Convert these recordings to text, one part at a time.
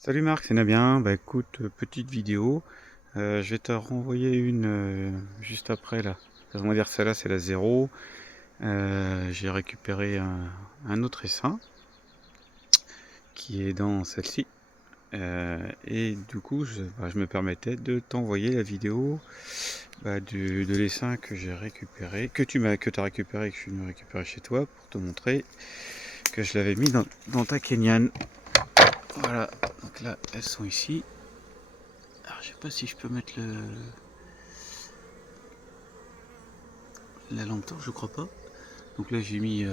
Salut Marc, c'est Nabien. Bah écoute, petite vidéo. Je vais te renvoyer une juste après là. On va dire celle-là, c'est la zéro. J'ai récupéré un autre essaim qui est dans celle-ci. Et du coup, je me permettais de t'envoyer la vidéo de l'essaim que j'ai récupéré, que tu as récupéré et que je suis venu récupérer chez toi pour te montrer que je l'avais mis dans ta Kenyan. Voilà, donc là, elles sont ici. Alors, je sais pas si je peux mettre la lampe torche, je crois pas. Donc là, j'ai mis,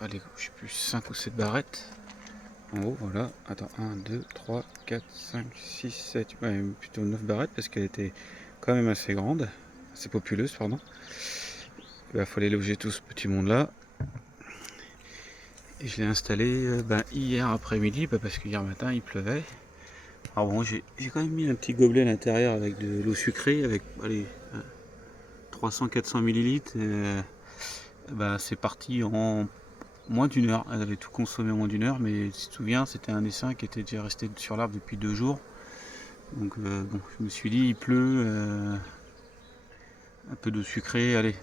allez, je sais plus, 5 ou 7 barrettes. En haut, voilà. Attends, 1, 2, 3, 4, 5, 6, 7, ouais, plutôt 9 barrettes parce qu'elle était quand même assez grande, assez populeuse, pardon. Il va falloir loger tout ce petit monde-là. Et je l'ai installé hier après-midi, parce que hier matin il pleuvait. Alors bon, j'ai quand même mis un petit gobelet à l'intérieur avec de l'eau sucrée, avec allez, 300-400 millilitres. C'est parti en moins d'une heure. Elle avait tout consommé en moins d'une heure, mais si tu te souviens, c'était un essaim qui était déjà resté sur l'arbre depuis 2 jours. Donc bon, je me suis dit, il pleut, un peu d'eau sucrée, allez,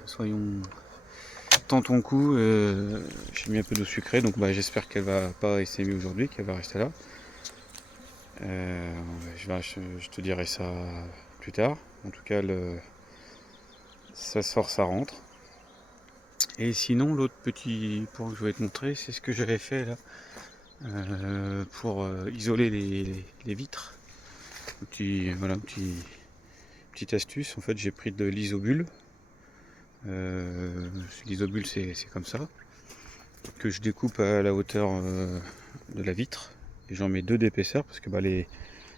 tentons le coup. J'ai mis un peu d'eau sucrée, donc j'espère qu'elle va pas essaimer aujourd'hui, qu'elle va rester là. Euh, je te dirai ça plus tard. En tout cas, ça sort, ça rentre. Et sinon, l'autre petit point que je voulais te montrer, c'est ce que j'avais fait là pour isoler les vitres. Voilà, petite astuce. En fait, j'ai pris de l'isobule. L'isobule, c'est comme ça, que je découpe à la hauteur de la vitre. Et j'en mets 2 d'épaisseur parce que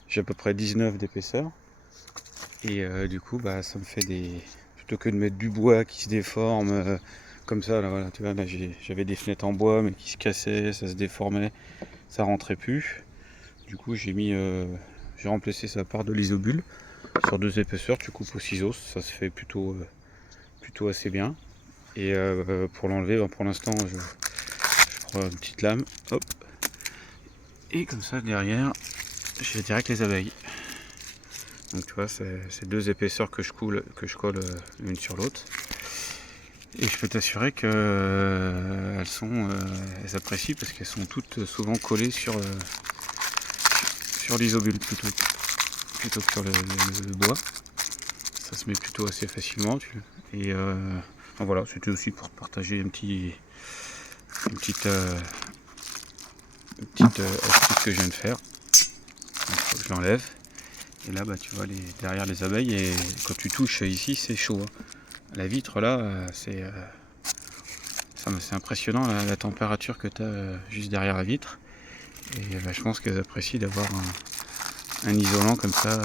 j'ai à peu près 19 d'épaisseur. Et du coup, ça me fait des. Plutôt que de mettre du bois qui se déforme comme ça, là, voilà, tu vois, là j'avais des fenêtres en bois mais qui se cassaient, ça se déformait, ça rentrait plus. Du coup, j'ai remplacé ça par de l'isobule sur 2 épaisseurs. Tu coupes au ciseau, ça se fait plutôt assez bien. Et pour l'enlever, pour l'instant, je prends une petite lame, hop, et comme ça derrière, j'ai direct les abeilles. Donc tu vois, c'est 2 épaisseurs que je colle l'une sur l'autre. Et je peux t'assurer que elles apprécient parce qu'elles sont toutes souvent collées sur l'isobule plutôt que sur le bois. Ça se met plutôt assez facilement. Et voilà, c'était aussi pour partager une petite astuce que je viens de faire. Donc, je l'enlève. Et là, tu vois derrière les abeilles, et quand tu touches ici, c'est chaud, hein. La vitre là, c'est impressionnant la température que tu as juste derrière la vitre. Et je pense qu'elles apprécient d'avoir un isolant comme ça,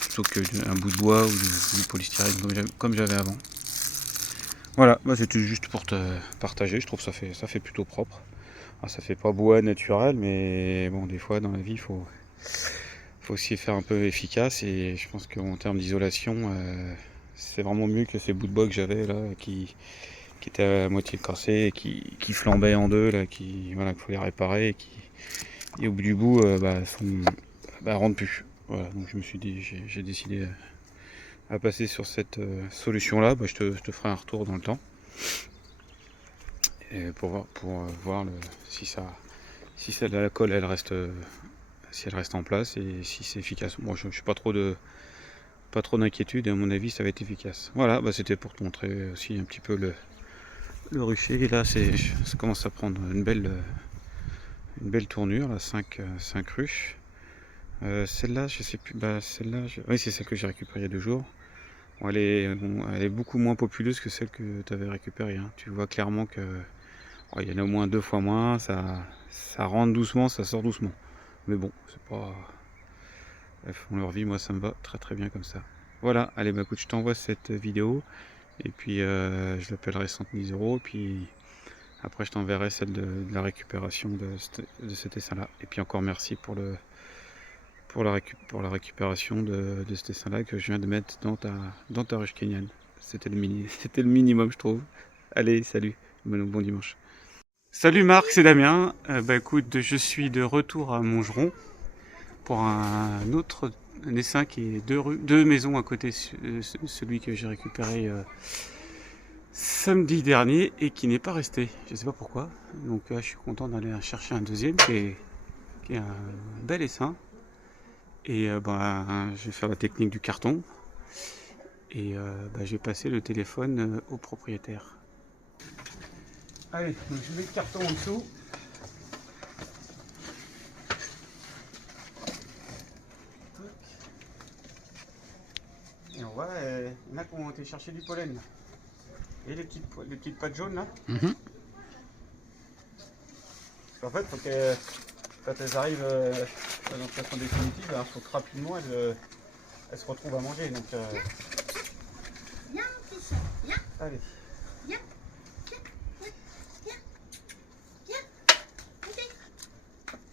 plutôt qu'un bout de bois ou du polystyrène comme j'avais avant. Voilà, c'était juste pour te partager. Je trouve que ça fait plutôt propre. Alors, ça fait pas bois naturel, mais bon, des fois dans la vie, faut aussi faire un peu efficace. Et je pense qu'en termes d'isolation, c'est vraiment mieux que ces bouts de bois que j'avais là, qui étaient à moitié cassés, qui flambaient en deux, là, voilà, qu'il faut les réparer, et au bout du bout, rentrent plus. Voilà, donc je me suis dit, j'ai décidé à passer sur cette solution là. Je te ferai un retour dans le temps et pour voir si la colle elle reste, si elle reste en place et si c'est efficace. Moi, je suis pas trop d'inquiétude, et à mon avis ça va être efficace. Voilà, c'était pour te montrer aussi un petit peu le rucher. Et là, ça commence à prendre une belle tournure, là, 5 ruches. Celle-là, je sais plus, oui, c'est celle que j'ai récupérée il y a 2 jours. Bon, elle est beaucoup moins populeuse que celle que tu avais récupérée, hein. Tu vois clairement que il y en a au moins 2 fois moins, ça rentre doucement, ça sort doucement. Mais bon, c'est pas. Elles font leur vie, moi ça me va très très bien comme ça. Voilà, allez, écoute, je t'envoie cette vidéo, et puis je l'appellerai 110 euros, puis après je t'enverrai celle de la récupération de cet essaim-là. Et puis encore merci pour la récupération de cet essaim-là que je viens de mettre dans ta ruche kenyane. C'était le minimum, je trouve. Allez, salut, bon dimanche. Salut Marc, c'est Damien. Écoute, je suis de retour à Montgeron pour un autre essaim qui est deux maisons à côté, celui que j'ai récupéré samedi dernier et qui n'est pas resté. Je sais pas pourquoi. Donc je suis content d'aller chercher un deuxième qui est un bel essaim. Et je vais faire la technique du carton et je vais passer le téléphone au propriétaire. Allez, donc je mets le carton en dessous. Et on voit, il y en a qui ont été chercher du pollen. Et les petites pattes jaunes là. Parce qu'en fait, faut que, quand elles arrivent dans la façon définitive, il faut que rapidement elles se retrouvent à manger. Donc, Viens, petit chat, viens. Allez. Viens, viens, bébé.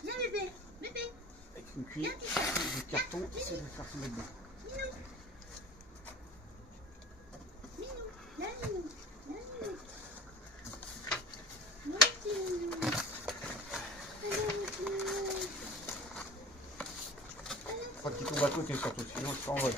Viens, bébé, bébé. Avec une cuillère de carton, essaie de faire tomber dedans. Minou, viens, Minou, viens, Minou. Mon petit Minou. Allez, mon petit Minou. Faut qu'il tombe à côté surtout, sinon il s'envole.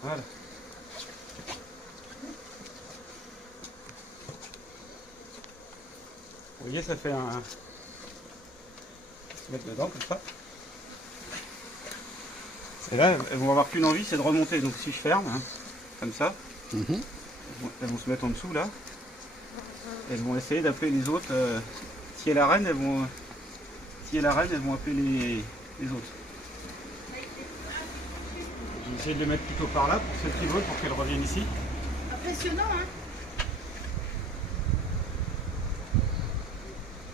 Voilà. Vous voyez, ça fait un... Se mettre dedans comme ça. Et là, elles vont avoir qu'une envie, c'est de remonter. Donc si je ferme, hein, comme ça, elles vont se mettre en dessous là. Elles vont essayer d'appeler les autres. Si elle est la reine, elles vont appeler les autres. J'ai essayé de les mettre plutôt par là pour celles qui veulent, pour qu'elles reviennent ici. Impressionnant, hein?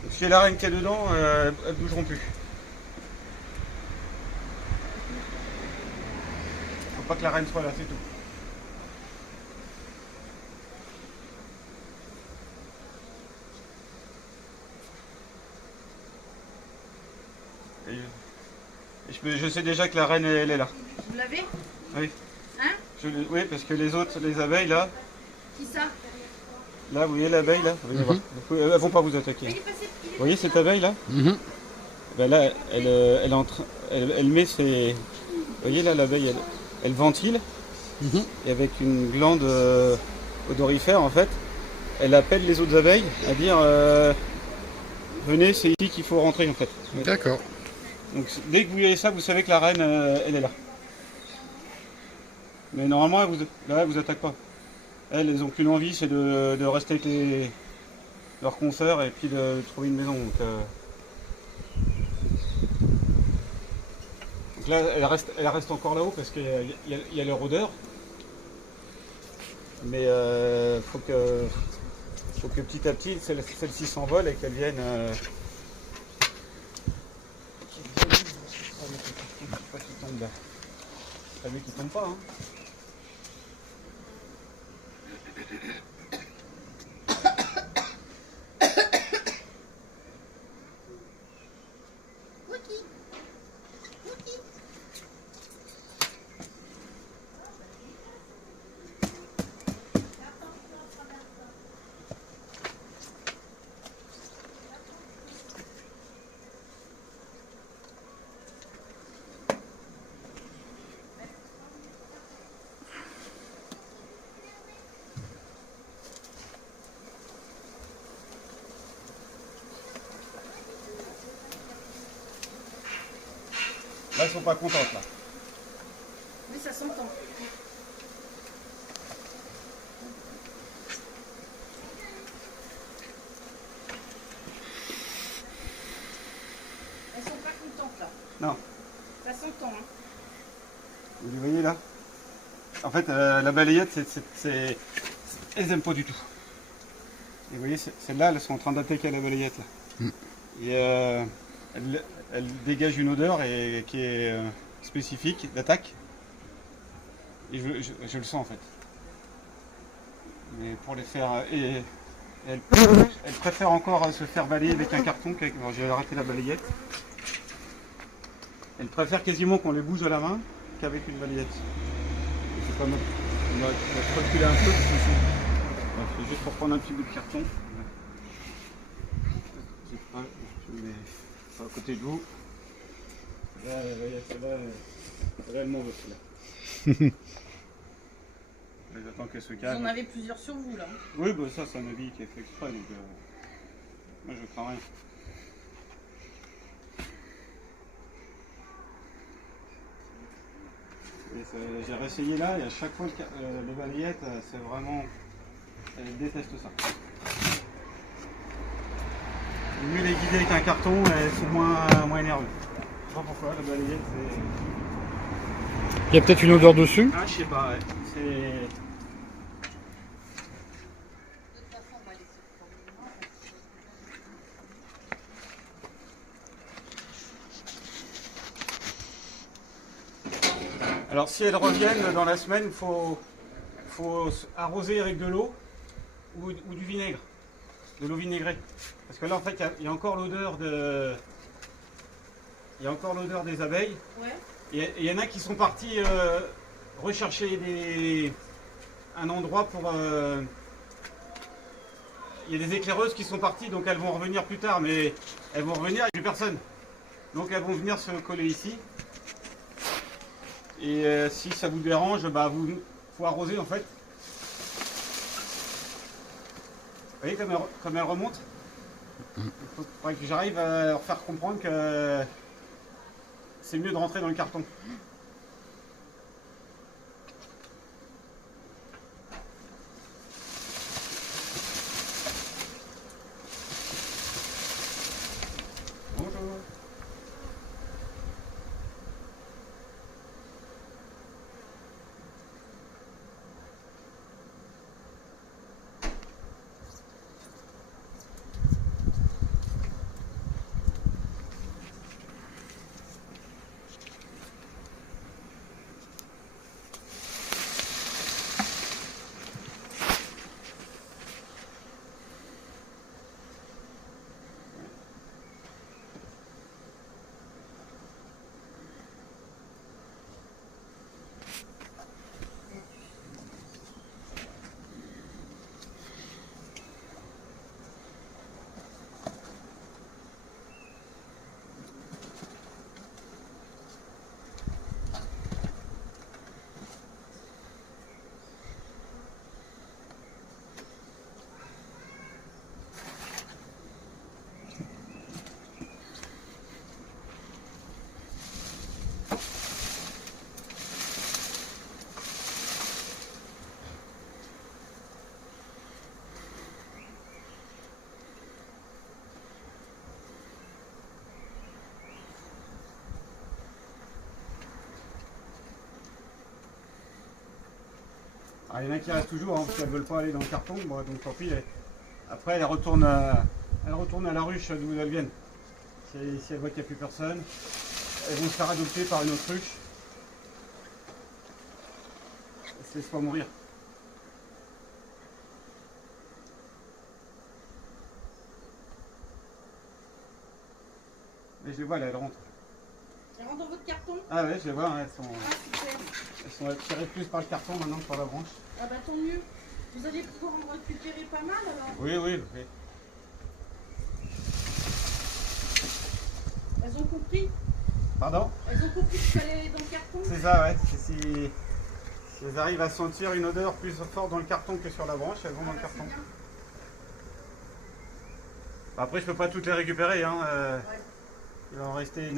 Donc, si la reine qui est dedans, elles ne bougeront plus. Faut pas que la reine soit là, c'est tout. Et je sais déjà que la reine elle est là. Vous l'avez? Oui. Hein? Oui, parce que les autres, les abeilles là, Qui ça? là vous voyez l'abeille là, vous allez voir. Elles vont pas vous attaquer. Il est passé, Vous voyez cette abeille là? Ben là, elle met ses... Vous voyez là l'abeille, elle ventile. Et avec une glande odorifère en fait, elle appelle les autres abeilles à dire venez, c'est ici qu'il faut rentrer en fait. D'accord. Donc dès que vous voyez ça, vous savez que la reine elle est là. Mais normalement elle vous attaque pas. Elles ont qu'une envie, c'est de rester avec leurs consoeurs et puis de trouver une maison. Donc là elle reste encore là-haut parce qu'il y a leur odeur. Mais faut que petit à petit celle-ci s'envole et qu'elle vienne. Pas qu'il tombe là. T'as vu qu'il tombe pas, hein. Là, elles sont pas contentes là. Mais ça s'entend. Non. Ça s'entend. Hein. Vous voyez là? En fait, la balayette, elles n'aiment pas du tout. Et vous voyez, celles-là, elles sont en train d'attaquer la balayette. Là. Et elles dégagent une odeur qui est spécifique d'attaque. Et je le sens en fait. Mais pour les faire. Elles préfèrent encore se faire balayer avec un carton. Bon, j'ai arrêté la balayette. Elles préfèrent quasiment qu'on les bouge à la main qu'avec une balayette. C'est comme. On va reculer un peu. C'est juste pour prendre un petit bout de carton. Je mets à côté de vous. Là, celle-là, elle m'en veut celle-là. J'attends qu'elle se calme. Vous en avez plusieurs sur vous là. Oui, bah ça c'est un avis qui est fait exprès, donc moi je crains rien. J'ai réessayé là et à chaque fois les balayettes, c'est vraiment. Elles détestent ça. Mieux les guider avec un carton, elles sont moins énervées. Je sais pas pourquoi, la balayette c'est. Il y a peut-être une odeur dessus. Ah, je sais pas, ouais. C'est. Alors si elles reviennent dans la semaine, il faut arroser avec de l'eau ou du vinaigre, de l'eau vinaigrée. Parce que là en fait il y a encore l'odeur des abeilles. Ouais. Et il y en a qui sont partis rechercher un endroit pour... il y a des éclaireuses qui sont parties, donc elles vont revenir plus tard, mais elles vont revenir, il n'y a plus personne. Donc elles vont venir se coller ici. Et si ça vous dérange, bah faut arroser en fait. Vous voyez comme elle remonte? Il faudrait que j'arrive à leur faire comprendre que c'est mieux de rentrer dans le carton. Bonjour. Ah, il y en a qui restent toujours, hein, parce qu'elles ne veulent pas aller dans le carton, bon, donc tant pis. Après, elles retournent à la ruche d'où elles viennent. Si elles voient qu'il n'y a plus personne, elles vont se faire adopter par une autre ruche. Elles se laissent pas mourir. Mais je les vois là, elles rentrent. Elles rentrent dans votre carton? Ah ouais, je les vois, hein, Ah super. elles sont attirées plus par le carton maintenant que par la branche. Ah bah tant mieux. Vous allez pouvoir en récupérer pas mal alors? Oui, oui, oui. Elles ont compris? Pardon? Elles ont compris qu'il fallait aller dans le carton? C'est ça, ouais. Si elles arrivent à sentir une odeur plus forte dans le carton que sur la branche, elles vont dans le carton. Après, je peux pas toutes les récupérer, hein. Ouais. Il va en rester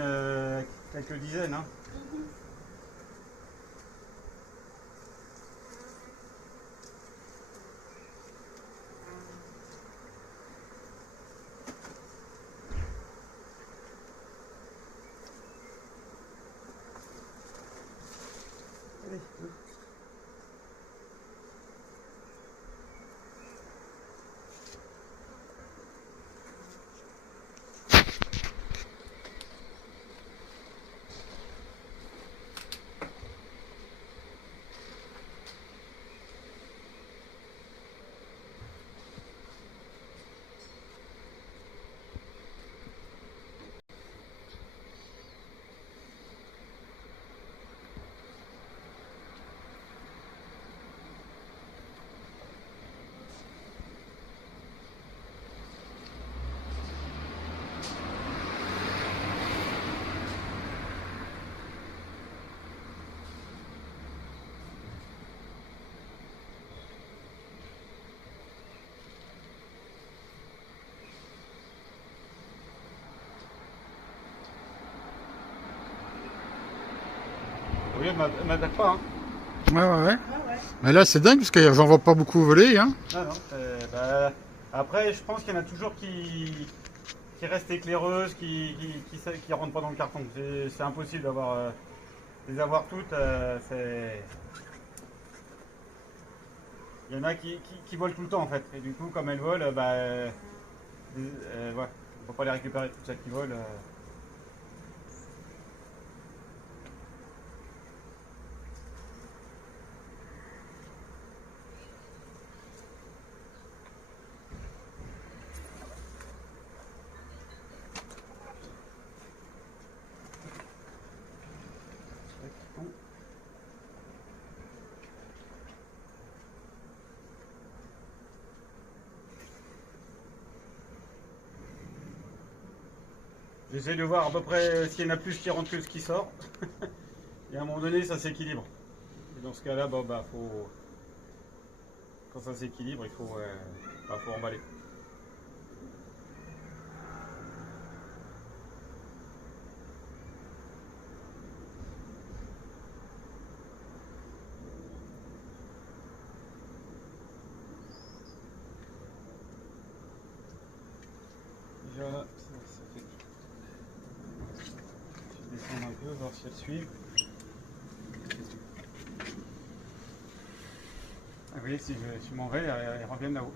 quelques dizaines, hein. Allez, oui, elle m'attaque pas. Hein. Ouais, ouais, ouais. Ah ouais. Mais là, c'est dingue parce que j'en vois pas beaucoup voler. Hein. Ah non, bah, après, je pense qu'il y en a toujours qui restent éclaireuses, qui rentrent pas dans le carton. C'est impossible d'avoir les avoir toutes. Il y en a qui volent tout le temps en fait. Et du coup, comme elles volent, bah, ouais, on ne peut pas les récupérer toutes celles qui volent. J'essaie de voir à peu près s'il y en a plus qui rentre que ce qui sort. Et à un moment donné, ça s'équilibre. Et dans ce cas-là, quand ça s'équilibre, il faut emballer. Déjà là, ça fait. Je vais descendre un peu, voir si elles suivent. Ah, vous voyez, si je m'en vais, elles reviennent là-haut.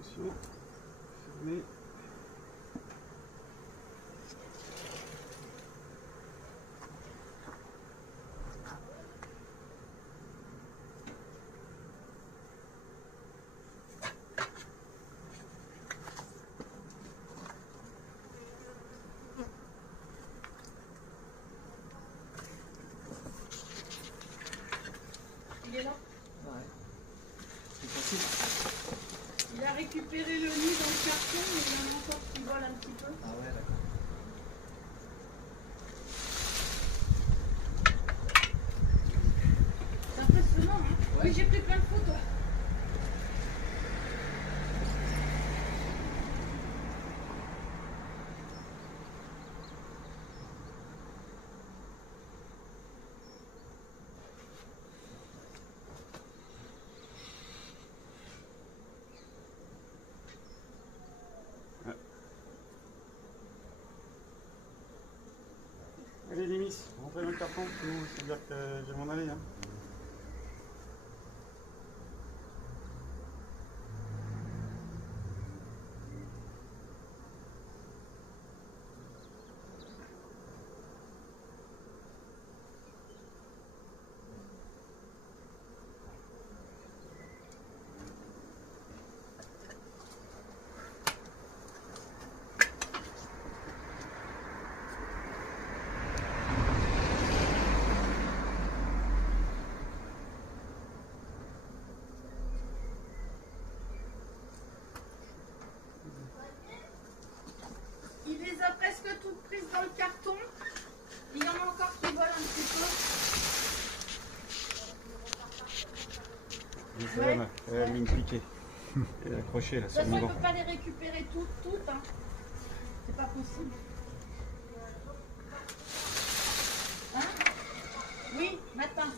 Attention, fermez. Il est là. Ouais. C'est facile. Il a récupéré le nid dans le carton, mais il y en a encore qui volent un petit peu. Ah ouais, d'accord. C'est impressionnant, hein. Oui, j'ai pris plein de photos. Allez, les miss, rentrez dans le carton, sinon ça veut dire que je vais m'en aller. Hein. Il les a presque toutes prises dans le carton. Il y en a encore qui volent un petit peu. Oui, c'est elle vient me piquer. Elle est accrochée là De sur toute le façon, on banc. ne peut pas les récupérer toutes. Hein. C'est pas possible. Hein? Oui, matin.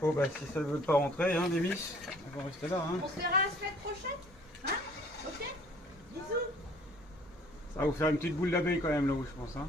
Bon bah si ça ne veut pas rentrer, hein, Démis, on va rester là. Hein. On se verra la semaine prochaine. Hein? Ok? Bisous. Ça va vous faire une petite boule d'abeille quand même là-haut, je pense. Hein.